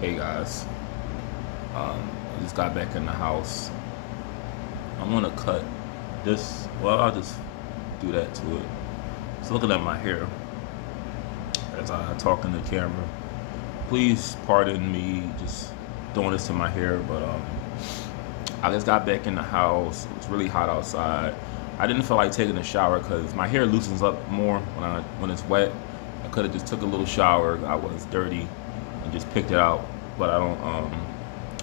Hey guys, I just got back in the house. I'm gonna cut this. Well, I'll just do that to it. Just looking at my hair as I talk in the camera. Please pardon me just doing this to my hair, but I just got back in the house. It was really hot outside. I didn't feel like taking a shower because my hair loosens up more when it's wet. I could have just took a little shower. I was dirty and just picked it out, but I don't.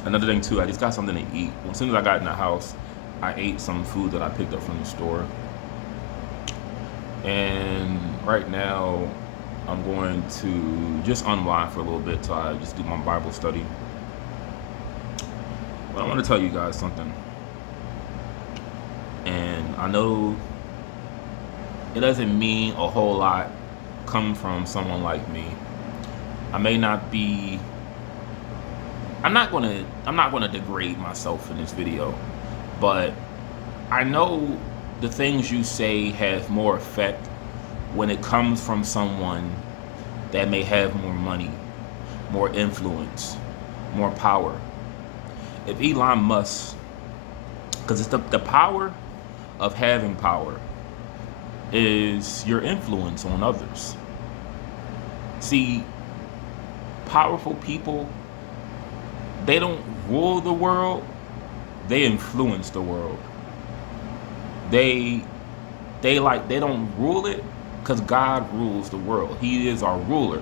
Another thing too, I just got something to eat. As soon as I got in the house, I ate some food that I picked up from the store. And right now, I'm going to just unwind for a little bit till I just do my Bible study. But I want to tell you guys something. And I know it doesn't mean a whole lot coming from someone like me. I may not be I'm not gonna degrade myself in this video, but I know the things you say have more effect when it comes from someone that may have more money, more influence, more power. If Elon Musk, because it's the power of having power is your influence on others. See, powerful people, they don't rule the world, they influence the world. They they don't rule it because God rules the world. He is our ruler.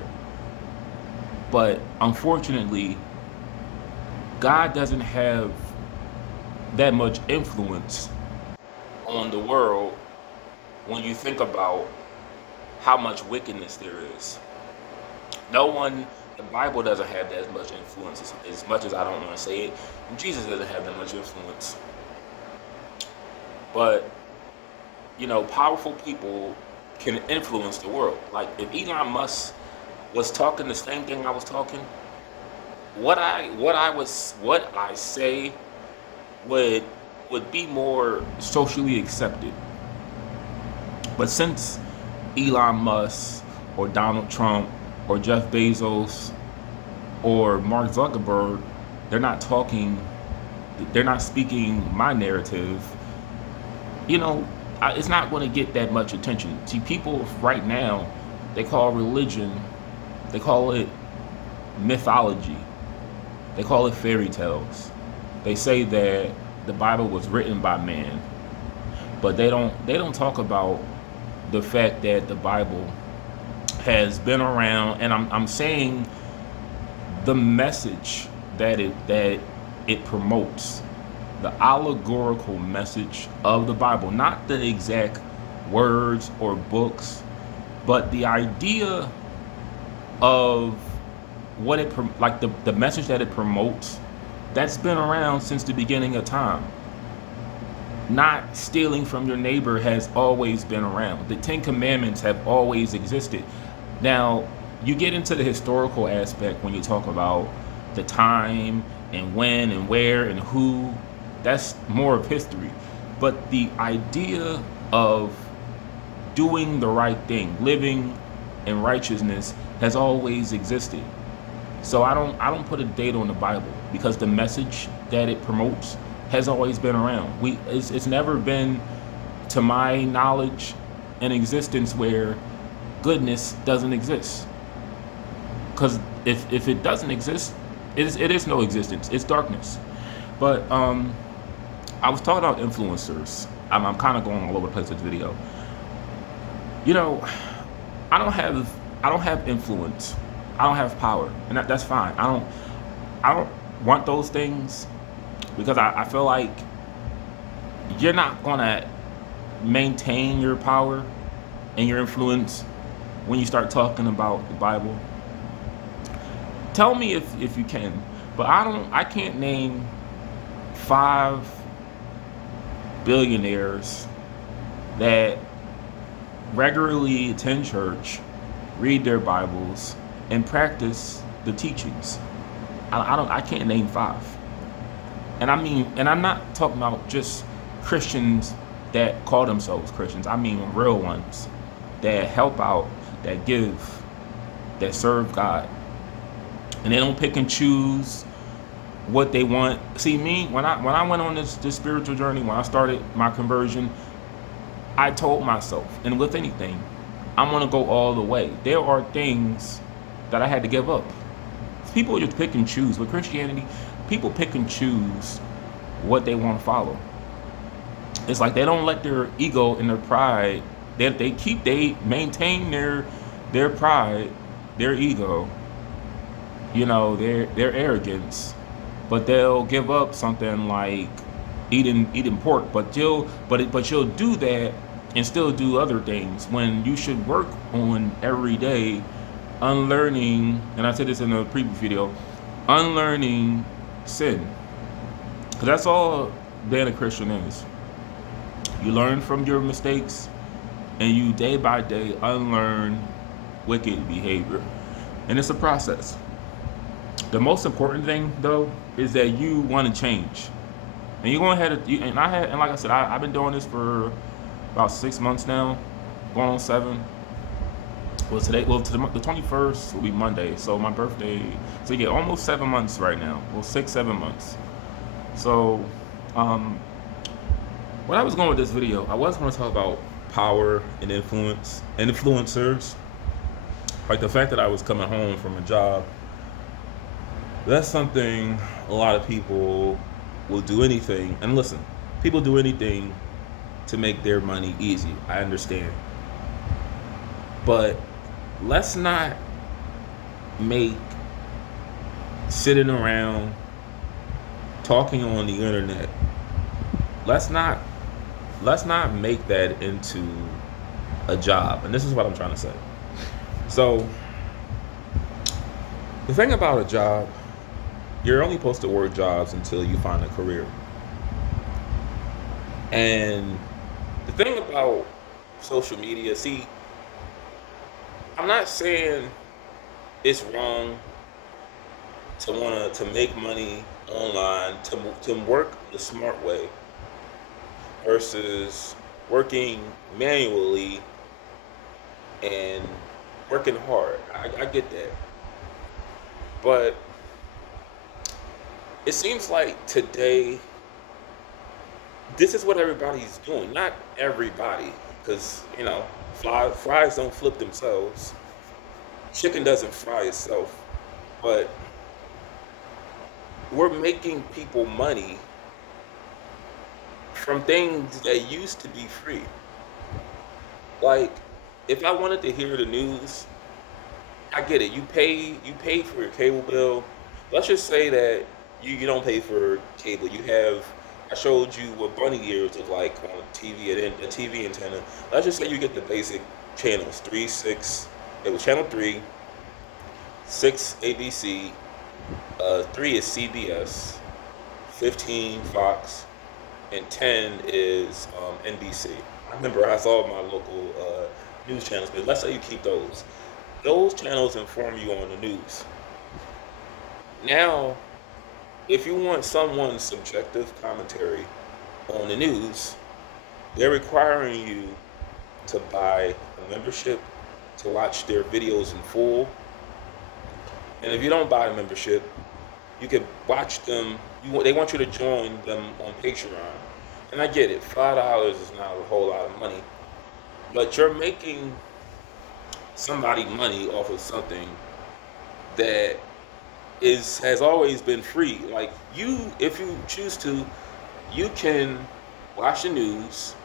But unfortunately, God doesn't have that much influence on the world when you think about how much wickedness there is. No one, the Bible doesn't have that much influence as much as I don't want to say it. Jesus doesn't have that much influence. But, powerful people can influence the world. Like if Elon Musk was talking the same thing I was talking, what I say would would be more socially accepted. But since Elon Musk or Donald Trump or Jeff Bezos or Mark Zuckerberg, they're not talking, they're not speaking my narrative, you know, it's not going to get that much attention. See, people right now, they call religion, they call it mythology, they call it fairy tales. They say that the Bible was written by man, but they don't talk about the fact that the Bible has been around, and I'm saying the message that it promotes, the allegorical message of the Bible, not the exact words or books, but the idea of what like the message that it promotes, that's been around since the beginning of time. Not stealing from your neighbor has always been around. The Ten Commandments have always existed. Now, you get into the historical aspect when you talk about the time and when and where and who. That's more of history. But the idea of doing the right thing, living in righteousness, has always existed. So I don't put a date on the Bible because the message that it promotes has always been around. It's never been, to my knowledge, an existence where goodness doesn't exist. Because if it doesn't exist, it is no existence. It's darkness. But I was talking about influencers. I'm kind of going all over the place with this video. You know, I don't have I don't have influence. I don't have power, and that's fine. I don't want those things because I feel like you're not gonna maintain your power and your influence when you start talking about the Bible. Tell me if you can, but I can't name 5 billionaires that regularly attend church, read their Bibles, and practice the teachings. I can't name 5. And I mean, and I'm not talking about just Christians that call themselves Christians. I mean real ones that help out, that give, that serve God. and they don't pick and choose what they want. See me, when I went on this spiritual journey, when I started my conversion, I told myself, and with anything, I'm gonna go all the way. There are things that I had to give up. People just pick and choose. With Christianity, people pick and choose what they want to follow. It's like they don't let their ego and their pride. They maintain their pride, their ego, their arrogance, but they'll give up something like eating pork. But you'll do that and still do other things when you should work on every day unlearning. And I said this in a previous video, unlearning sin, because that's all being a Christian is. You learn from your mistakes, and you day by day unlearn wicked behavior, and it's a process. The most important thing, though, is that you want to change, and you're going ahead. And like I said, I've been doing this for about 6 months now, going on 7. Well, today, the 21st will be Monday, so my birthday. So yeah, almost 7 months right now. Well, 6, 7 months. So, when I was going with this video, I was going to talk about power and influencers. Like the fact that I was coming home from a job. That's something a lot of people will do anything. And listen, people do anything to make their money easy. I understand. But let's not make sitting around talking on the internet. Let's not make that into a job. And this is what I'm trying to say. So the thing about a job, you're only supposed to work jobs until you find a career. And the thing about social media, see, I'm not saying it's wrong to make money online, to work the smart way versus working manually and working hard. I get that. But it seems like today, this is what everybody's doing. Not everybody, because, fries don't flip themselves. Chicken doesn't fry itself. But we're making people money from things that used to be free. Like, if I wanted to hear the news, I get it. You pay for your cable bill. Let's just say that you don't pay for cable. I showed you what bunny ears look like on a TV antenna. Let's just say you get the basic channels, 3, 6. It was channel 3, 6 ABC, 3 is CBS, 15 Fox, and 10 is NBC. I remember I saw my local news channels, but let's say you keep those. Those channels inform you on the news. Now, if you want someone's subjective commentary on the news, they're requiring you to buy a membership to watch their videos in full. And if you don't buy a membership, you can watch them. They want you to join them on Patreon. And I get it, $5 is not a whole lot of money, but you're making somebody money off of something that has always been free. Like, if you choose to, you can watch the news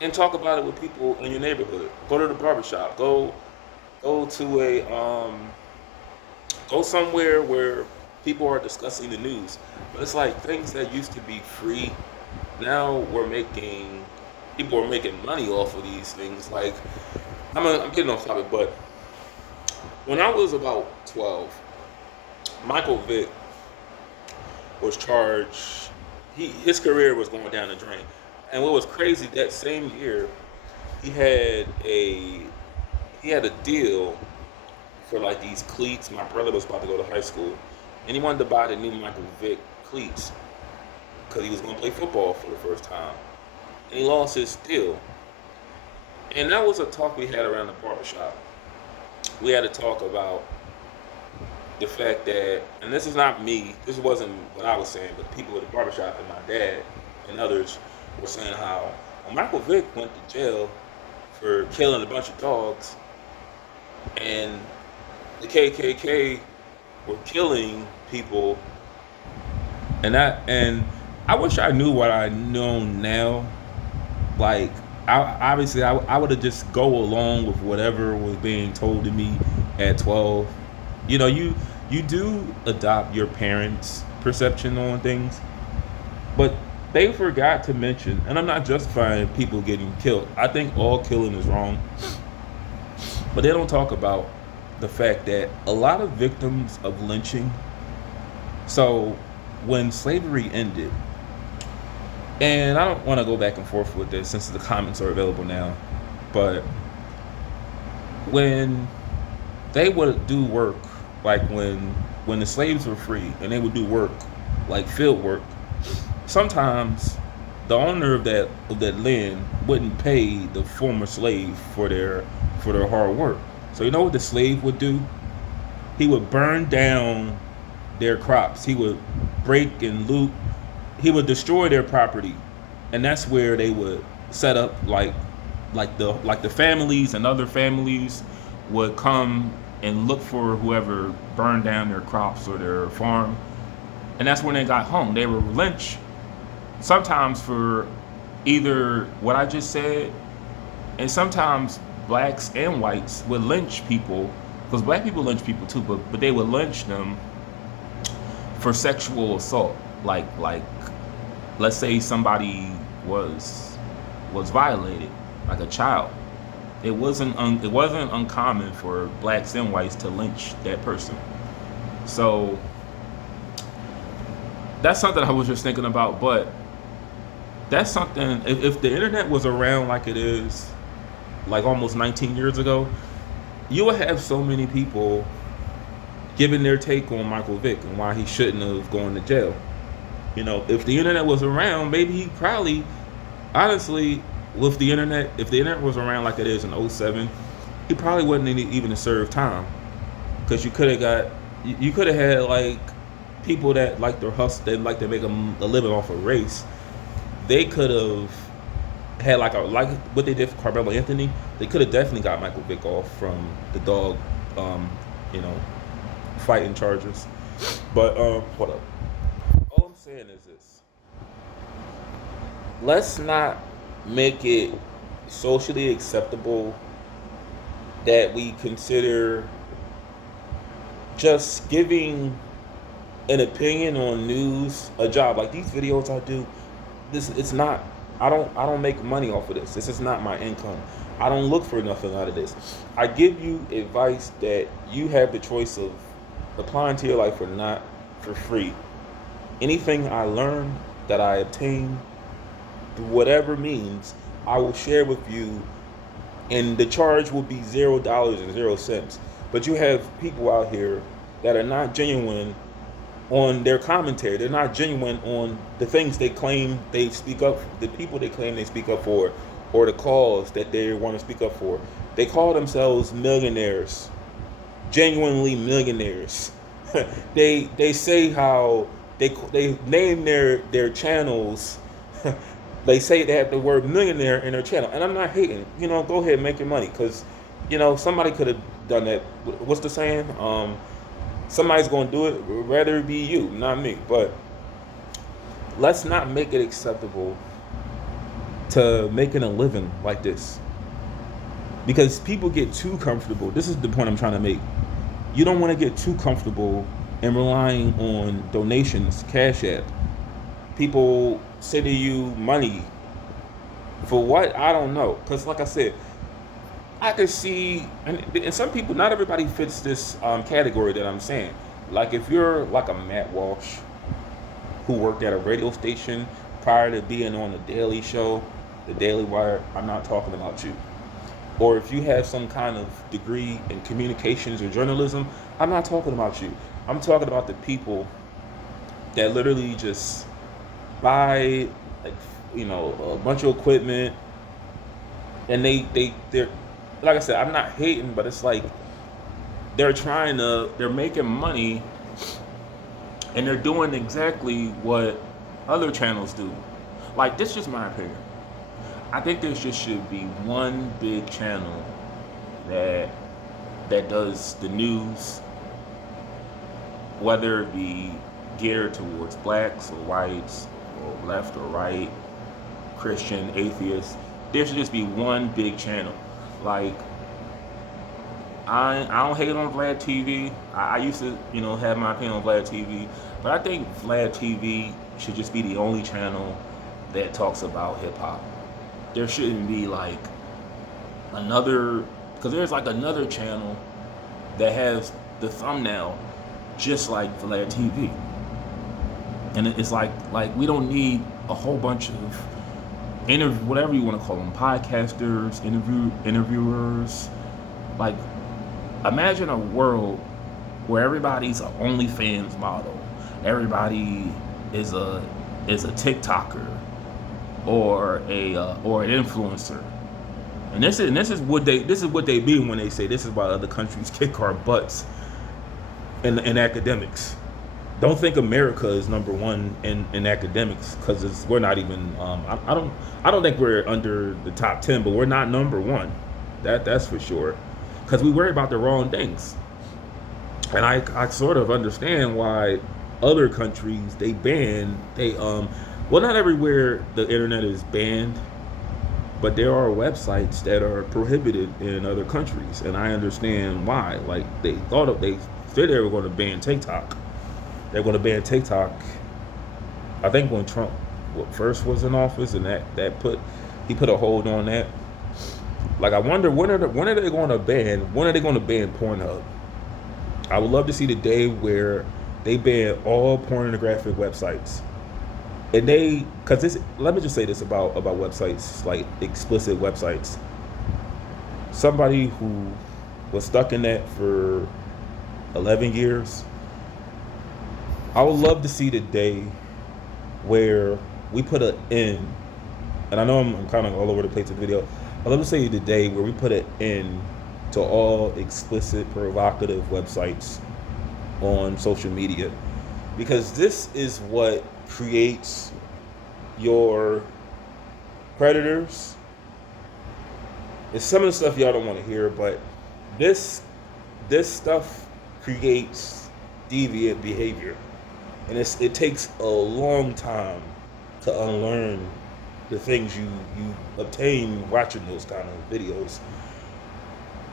and talk about it with people in your neighborhood. Go to the barbershop. Go to go somewhere where people are discussing the news. But it's like things that used to be free. Now people are making money off of these things. Like, I'm getting off topic, but when I was about 12, Michael Vick was charged. His career was going down the drain. And what was crazy, that same year, he had a deal for like these cleats. My brother was about to go to high school, and he wanted to buy the new Michael Vick cleats because he was going to play football for the first time. And he lost his deal. And that was a talk we had around the barbershop. We had to talk about the fact that, and this is not me, this wasn't what I was saying, but people at the barbershop and my dad and others were saying how when Michael Vick went to jail for killing a bunch of dogs, and the KKK were killing people, and I wish I knew what I know now. Like, I would have just go along with whatever was being told to me at 12. You do adopt your parents' perception on things, but they forgot to mention, and I'm not justifying people getting killed. I think all killing is wrong, but they don't talk about the fact that a lot of victims of lynching. So when slavery ended, and I don't want to go back and forth with this since the comments are available now, but when they would do work, like when the slaves were free and they would do work like field work, sometimes the owner of that land wouldn't pay the former slave for their hard work. So you know what the slave would do? He would burn down their crops. He would break and loot. He would destroy their property, and that's where they would set up like the families and other families would come and look for whoever burned down their crops or their farm, and that's when they got hung. They were lynched sometimes for either what I just said, and sometimes blacks and whites would lynch people because black people lynch people too, but they would lynch them for sexual assault. Like let's say somebody was violated, like a child. It wasn't uncommon for blacks and whites to lynch that person. So that's something I was just thinking about. But that's something. If the internet was around like it is, like almost 19 years ago, you would have so many people giving their take on Michael Vick and why he shouldn't have gone to jail. If the internet was around, maybe he probably, honestly, with the internet, if the internet was around like it is in '07, he probably wouldn't even have served time, because you could have had like people that like their hustle, that like to make a living off of race. They could have had like what they did for Carmelo Anthony. They could have definitely got Michael Vick off from the dog, you know, fighting charges. But hold up. All I'm saying is this: let's not make it socially acceptable that we consider just giving an opinion on news a job. Like these videos I do, it's not. I don't make money off of this. This is not my income. I don't look for nothing out of this. I give you advice that you have the choice of applying to your life or not for free. Anything I learn that I obtain through whatever means, I will share with you, and the charge will be $0 and 0 cents. But you have people out here that are not genuine on their commentary. They're not genuine on the things they claim they speak up, the people they claim they speak up for, or the cause that they want to speak up for. They call themselves millionaires, genuinely millionaires. They say how they name their channels. They say they have the word millionaire in their channel, and I'm not hating. Go ahead and make your money, because somebody could have done that. What's the saying? Somebody's going to do it, rather it be you, not me. But let's not make it acceptable to making a living like this, because people get too comfortable. This is the point I'm trying to make. You don't want to get too comfortable and relying on donations, Cash App. People sending you money for what? I don't know. Because like I said, I could see, and some people, not everybody fits this category that I'm saying. Like if you're like a Matt Walsh who worked at a radio station prior to being on the Daily Show, the Daily Wire, I'm not talking about you. Or if you have some kind of degree in communications or journalism, I'm not talking about you. I'm talking about the people that literally just buy a bunch of equipment, and they're like I said, I'm not hating, but it's like they're making money, and they're doing exactly what other channels do. Like, this is just my opinion. I think there just should be one big channel that does the news, whether it be geared towards blacks or whites or left or right, Christian, atheist. There should just be one big channel. Like, I don't hate on Vlad TV. I used to, have my opinion on Vlad TV, but I think Vlad TV should just be the only channel that talks about hip hop. There shouldn't be like another, because there's like another channel that has the thumbnail just like Vlad TV, and it's like we don't need a whole bunch of whatever you want to call them, podcasters, interviewers. Like, imagine a world where everybody's an OnlyFans model, everybody is a TikToker or an influencer, and this is what they mean when they say this is why other countries kick our butts in academics. Don't think America is number one in academics, because we're not even. I don't think we're under the top 10, but we're not number one. That's for sure, because we worry about the wrong things. And I sort of understand why other countries well, not everywhere the internet is banned, but there are websites that are prohibited in other countries, and I understand why. Like, they said they were going to ban TikTok. They're going to ban TikTok, I think, when Trump first was in office, and he put a hold on that. Like, I wonder when are they going to ban Pornhub? I would love to see the day where they ban all pornographic websites. And let me just say this about websites, like explicit websites. Somebody who was stuck in that for 11 years, I would love to see the day where we put an end, and I know I'm kind of all over the place with the video. I'd love to see the day where we put an end to all explicit, provocative websites on social media, because this is what creates your predators. It's some of the stuff y'all don't want to hear, but this stuff creates deviant behavior, and it takes a long time to unlearn the things you obtain watching those kind of videos.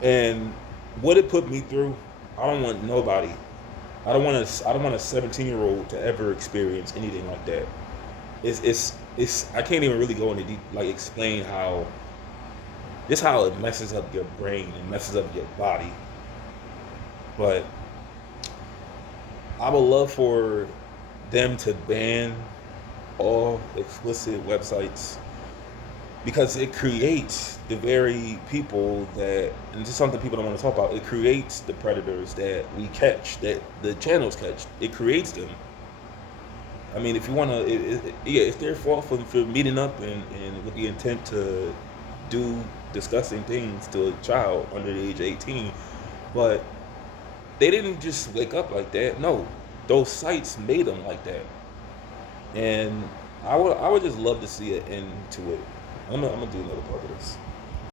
And what it put me through, I don't want a 17-year-old to ever experience anything like that. It's I can't even really go into deep, like, explain how it messes up your brain and messes up your body. But I would love for them to ban all explicit websites, because it creates the very people that, and this is something people don't want to talk about, it creates the predators that we catch, that the channels catch. It creates them. I mean, if you want to, it's their fault for meeting up and with the intent to do disgusting things to a child under the age of 18. But they didn't just wake up like that. No, those sites made them like that. And I would just love to see an end to it. I'm gonna do another part of this.